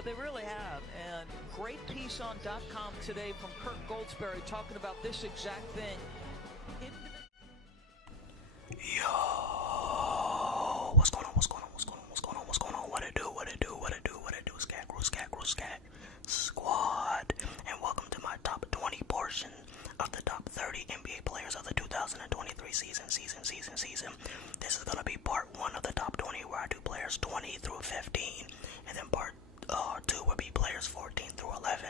but they really have. And great piece on .com today from Kirk Goldsberry talking about this exact thing. Yo, what's going on? What it do? Scat Squad. And welcome to my top 20 portion of the top 30 NBA players of the 2023 season. This is gonna be part 1 of the top 20, where I do players 20 through 15, and then part 2 will be players 14 through 11.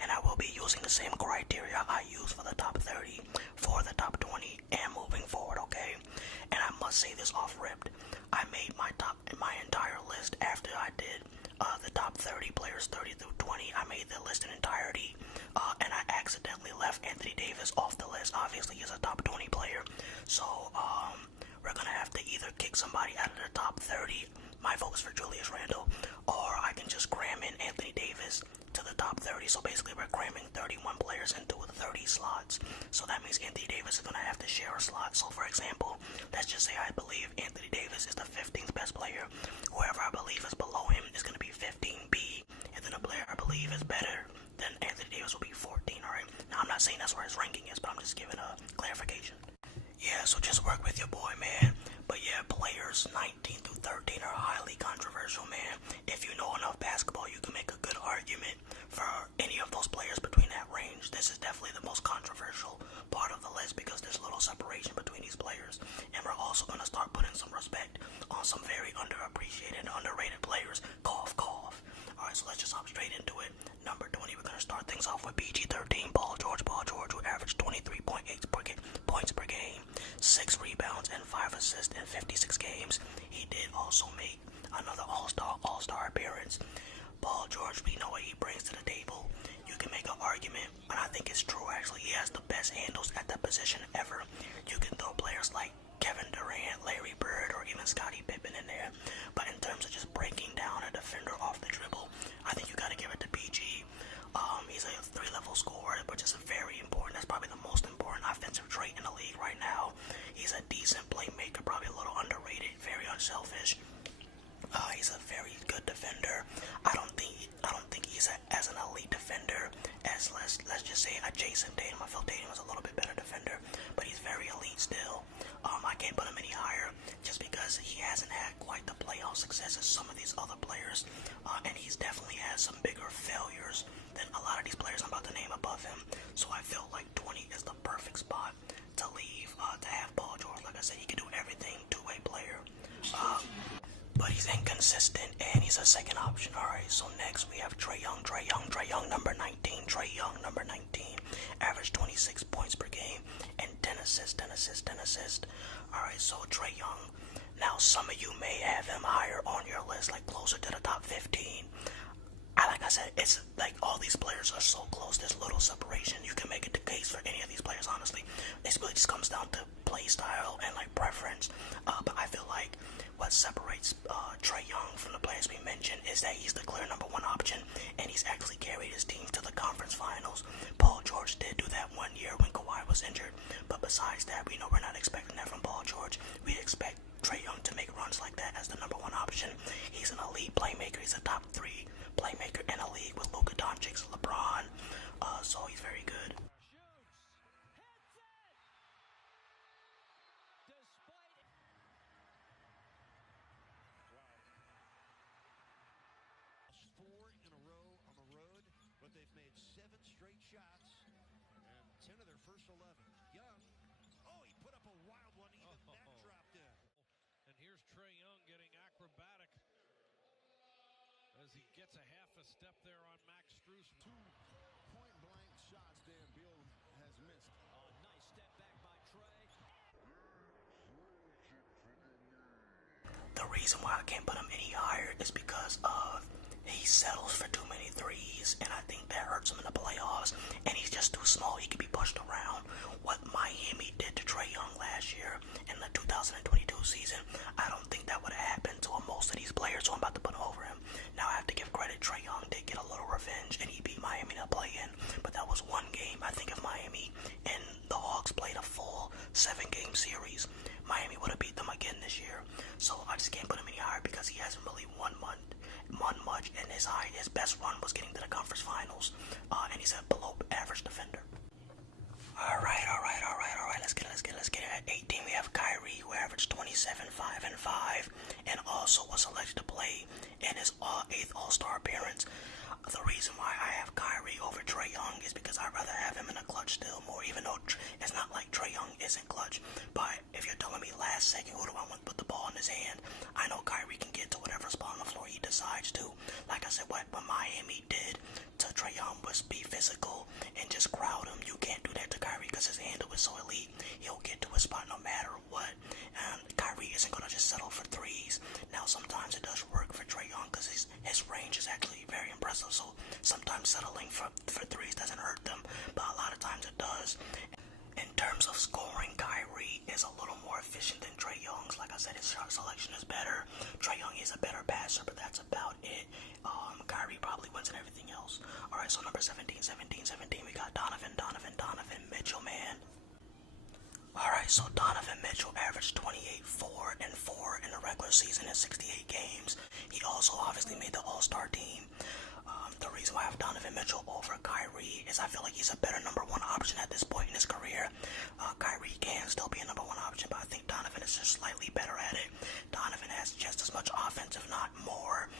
And I will be using the same criteria I use for the top 30 for the top 20 and moving forward, okay? And I must say this off ripped, I made my entire list after I did the top 30 players 30 through 20. I made the list in entirety, and I accidentally left Anthony Davis off the list. Obviously, he's a top 20 player, so we're gonna have to either kick somebody out of the top 30. My vote is for Julius Randle, or I can just cram in Anthony Davis to the top 30. So basically, we're cramming 31 players into 30 slots. So that means Anthony Davis is going to have to share a slot. So for example, let's just say I believe Anthony Davis is the 15th best player. Whoever I believe is below him is going to be 15B. And then a player I believe is better than Anthony Davis will be 14, alright? Now, I'm not saying that's where his ranking is, but I'm just giving a clarification. Yeah, so just work with your boy, man. But yeah, players 19 through 13 are highly controversial, man. If you know enough basketball, you can make a good argument for any of those players between that range. This is definitely the most controversial part of the list because there's little separation between these players. And we're also going to start putting some respect on some very underappreciated and underrated players. Cough. Alright, so let's just hop straight into it. Number 20, we're going to start things off with PG-13, Paul George, who averaged 23.8 points per game, 6 rebounds, and 5 assists in 56 games. He did also make another all-star appearance. Paul George, we know what he brings to the table. You can make an argument, but I think it's true actually. He has the best handles at that position ever. You can throw players like Kevin Durant, Larry Bird, or even Scottie Pippen in there. But in terms of just breaking down a defender off the dribble, I think you gotta give it to PG. He's a 3-level scorer, which is very important. That's probably the most important offensive trait in the league right now. He's a decent playmaker, probably a little underrated, very unselfish. He's a very good defender. I don't think he's as an elite defender as let's just say a Jason Tatum. I feel Tatum is a little bit better defender, but he's very elite still. I can't put him any higher just because he hasn't had quite the playoff success as some of these other players, and he's definitely had some bigger failures than a lot of these players I'm about to name above him. So I feel like 20 is the perfect spot to leave, to have Paul George. Like I said, he can do everything, two-way player. But he's inconsistent, and he's a second option. Alright, so next we have Trae Young, number 19. Trae Young, number 19. Averaged 26 points per game and 10 assists. Alright, so Trae Young. Now, some of you may have him higher on your list, like closer to the top 15. Like I said, it's like all these players are so close. There's little separation. You can make it the case for any of these players, honestly. It really just comes down to play style and like preference. But I feel like what separates Trae Young from the players we mentioned is that he's the clear number 1 option, and he's actually carried his team to the conference finals. Paul George did do that one year when Kawhi was injured, but besides that, we know we're not expecting that from Paul George. We expect Trae Young to make runs like that as the number 1 option. He's an elite playmaker. He's a top 3 playmaker in a league with Luka Doncic, LeBron, so he's very good. As he gets a half a step there on Max Strus. 2 point-blank shots Dan Beal has missed. Nice step back by Trae. The reason why I can't put him any higher is because he settles for too many threes, and I think that hurts him in the playoffs, and he's just too small. He can be pushed around. What Miami did to Trae Young last year in the 2022 season, I don't think that would have happened to most of these players, so I'm about to put over him. Now I have to give credit, Trae Young did get a little revenge, and he beat Miami to play in, but that was one game. I think if Miami and the Hawks played a full 7-game series, Miami would have beat them again this year. So I just can't put him any higher because he hasn't really won much, and his best 5-5, and also was selected to play in his 8th All-Star appearance. The reason why I have Kyrie over Trae Young is because I'd rather have him in a clutch still more, even though it's not like Trae Young isn't clutch. But if you're telling me last second, who do I want to put the ball in his hand? I know Kyrie can get to whatever spot on the floor he decides to. Like I said, what Miami did to Trae Young was be physical and just crowd him. You can't do that to Kyrie because his handle is so elite. He'll get to his spot no matter what. And Kyrie isn't going to just settle for threes. Now, sometimes it does work for Trae Young because his range is actually very impressive. So sometimes settling for threes doesn't hurt them, but a lot of times it does. In terms of scoring, Kyrie is a little more efficient than Trae Young's. Like I said, his shot selection is better. Trae Young is a better passer, but that's about it. Kyrie probably wins in everything else. Alright, so number 17, we got Donovan Mitchell, man. Alright, so Donovan Mitchell averaged 28, 4, and 4 in the regular season in 68 games. He also obviously made the All-Star team. The reason why I have Donovan Mitchell over Kyrie is I feel like he's a better number 1 option at this point in his career. Kyrie can still be a number 1 option, but I think Donovan is just slightly better at it. Donovan has just as much offense, if not more.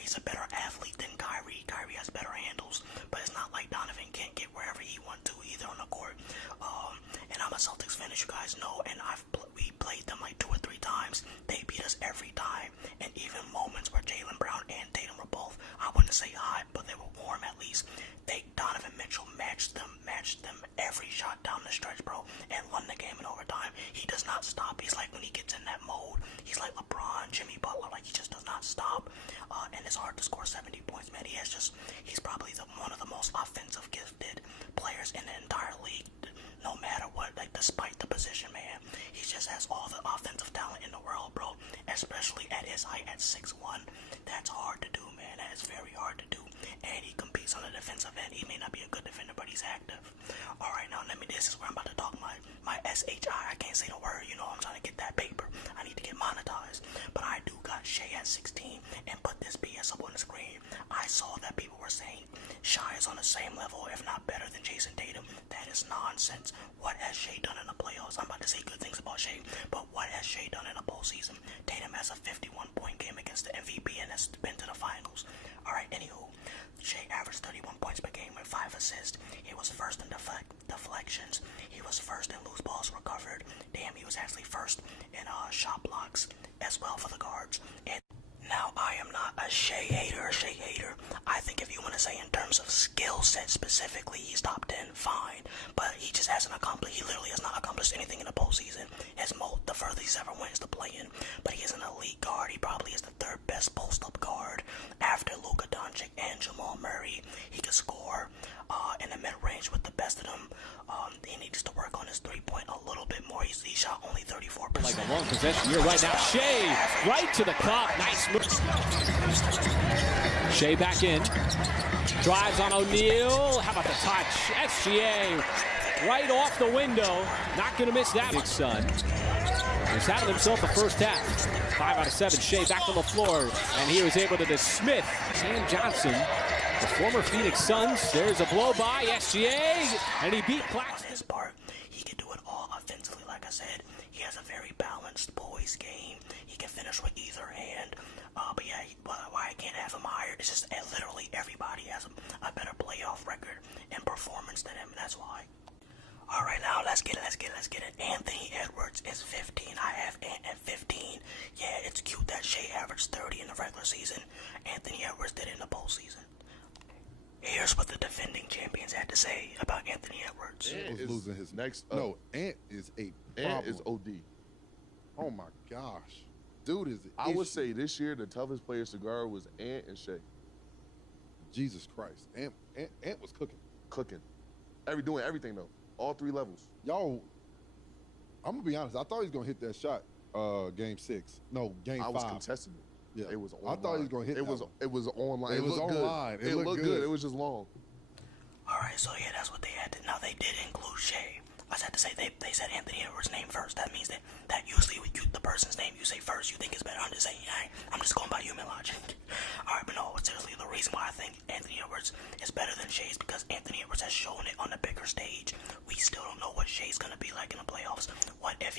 He's a better athlete than Kyrie. Kyrie has better handles, but it's not like Donovan can't get wherever he wants to either on the court. And I'm a Celtics fan, as you guys know, and we played them like 2 or 3 times. They beat us every time, and even moments where Jaylen Brown and Tatum were both, I wouldn't say hot, but they were warm at least. Donovan Mitchell matched them every shot down the stretch, bro, and won the game in overtime. He does not stop. He's like when he gets in that mode, he's like LeBron, Jimmy Butler, like he just does not stop. And it's hard to score 70 points, man. He's probably one of the most offensive gifted players in the entire league, no matter what, like despite the position, man. He just has all the offensive talent in the world, bro, especially at his height at 6'1". That's hard to do, man. That is very hard to do. And he competes on the defensive end. He may not be a good defender, but he's active. Alright, now this is where I'm about to talk my SHI. I can't say the word, you know, I'm trying to get that paper. I need to get monetized. But I do got Shai at 16 and put this BS up on the screen. I saw that people were saying Shai is on the same level, if not better than Jason Tatum. That is nonsense. What has Shai done in the playoffs? I'm about to say good things about Shai, but what has Shai done in the postseason? Tatum has a 51-point game against the MVP and has been to the finals. Alright, anywho, Shai averaged 31 points per game with 5 assists. He was first in deflections. He was first in loose balls recovered. Damn, he was actually first in shot blocks as well for the guards. And now, I am not a Shai hater. I think if you want to say in terms of skill set specifically, he's top 10, fine. But he just hasn't accomplished, he literally has not accomplished anything in the postseason. The furthest he's ever went is the play-in. But he is an elite guard. He probably is the 3rd best post-up guard after Luka Doncic and Jamal Murray. He can score in the mid-range with the best of them. He needs to work on his 3-point a little bit more. He shot only 34%. Like a long possession here right now. Shai right to the cup. Nice move. Shai back in. Drives on O'Neal. How about the touch? SGA right off the window. Not going to miss that. Big Son. He's having himself a first half. 5 out of 7. Shai back on the floor. And he was able to dismiss Sam Johnson, the former Phoenix Suns. There's a blow by SGA. And he beat Claxton. On his part, he can do it all offensively. Like I said, he has a very balanced poise game. He can finish with either hand. But yeah, why I can't have him higher? It's just literally everybody has a better playoff record and performance than him. That's why. All right, now let's get it. Anthony Edwards is 15. I have Ant at 15. Yeah, it's cute that Shai averaged 30 in the regular season. Anthony Edwards did it in the postseason. Here's what the defending champions had to say about Anthony Edwards. Ant is losing his next. No, Ant is a problem. Ant is OD. Oh my gosh, dude is. I would say this year the toughest players to guard was Ant and Shai. Jesus Christ, Ant was cooking. Doing everything though. All 3 levels. Y'all, I'm gonna be honest. I thought he was gonna hit that shot. Game 6. No, game 5. I was contesting it. Yeah, it was online. I thought he was gonna hit. It was online. It was online. It looked good. It was just long. All right, so yeah, that's what they had to. Now they did include Shai. I just had to say they said Anthony Edwards' name first. That means that usually the person's name you say first you think is better. I'm just saying, I'm just going by human logic. All right, but no, seriously, the reason why I think Anthony Edwards is better than Shai is because Anthony Edwards has shown it on a bigger stage. We still don't know what Shai's gonna be like in the playoffs. What if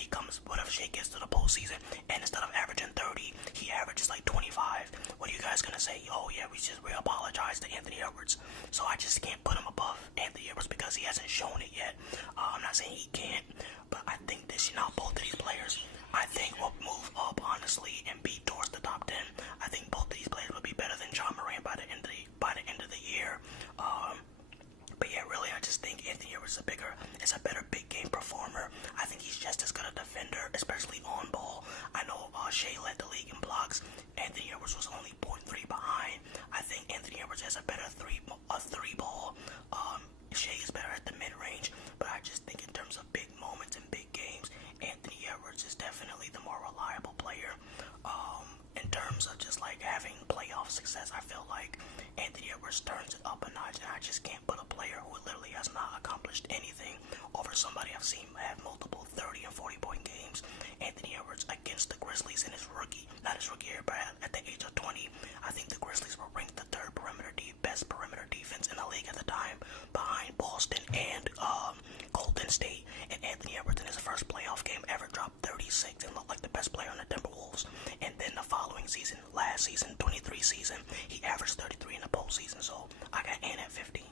Shai gets to the postseason and instead of averaging 30, he averages like 25? What are you guys gonna say? Oh yeah, we apologize to Anthony Edwards. So I just can't put him above Anthony Edwards because he hasn't shown it yet. I'm not saying he can't, but I think this, both of these players, I think will move up honestly and be towards the top 10. I think both of these players will be better than Ja Morant by the end of the year. But yeah, really, I just think Anthony Edwards is a better big game performer. I think he's just as good a defender, especially on ball. I know Shai led the league in blocks. Anthony Edwards was only 0.3 behind. I think Anthony Edwards has a better three ball. Shai is better at the mid-range, but I just think in terms of big moments and big games, Anthony Edwards is definitely the more reliable player. In terms of just like having playoff success, I feel like Anthony Edwards turns it up a notch, and I just can't put a player who literally has not accomplished anything over somebody I've seen have multiple 30 and 40 point games. Anthony Edwards against the Grizzlies in not his rookie year, but at the age of 20, I think the Grizzlies were ranked the third best perimeter defense in the league at the time, behind Boston and Golden State. And Anthony Edwards in his first playoff game ever dropped 36 and looked like the best player on the Timberwolves. And then the following season, last season, 23 season, he averaged 33 in the postseason. So I got Ant at 15.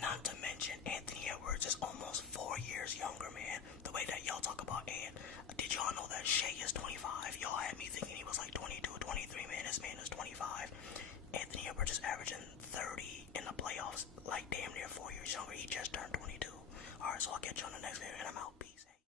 Not to mention, Anthony Edwards is almost 4 years younger, man. The way that y'all talk about Ant. Did y'all know that Shai is 25? Y'all had me thinking he was like 22, 23, man. This man is 25. Anthony Edwards is averaging 30 in the playoffs, like damn near 4 years younger. He just turned 22. Alright, so I'll catch you on the next video, and I'm out.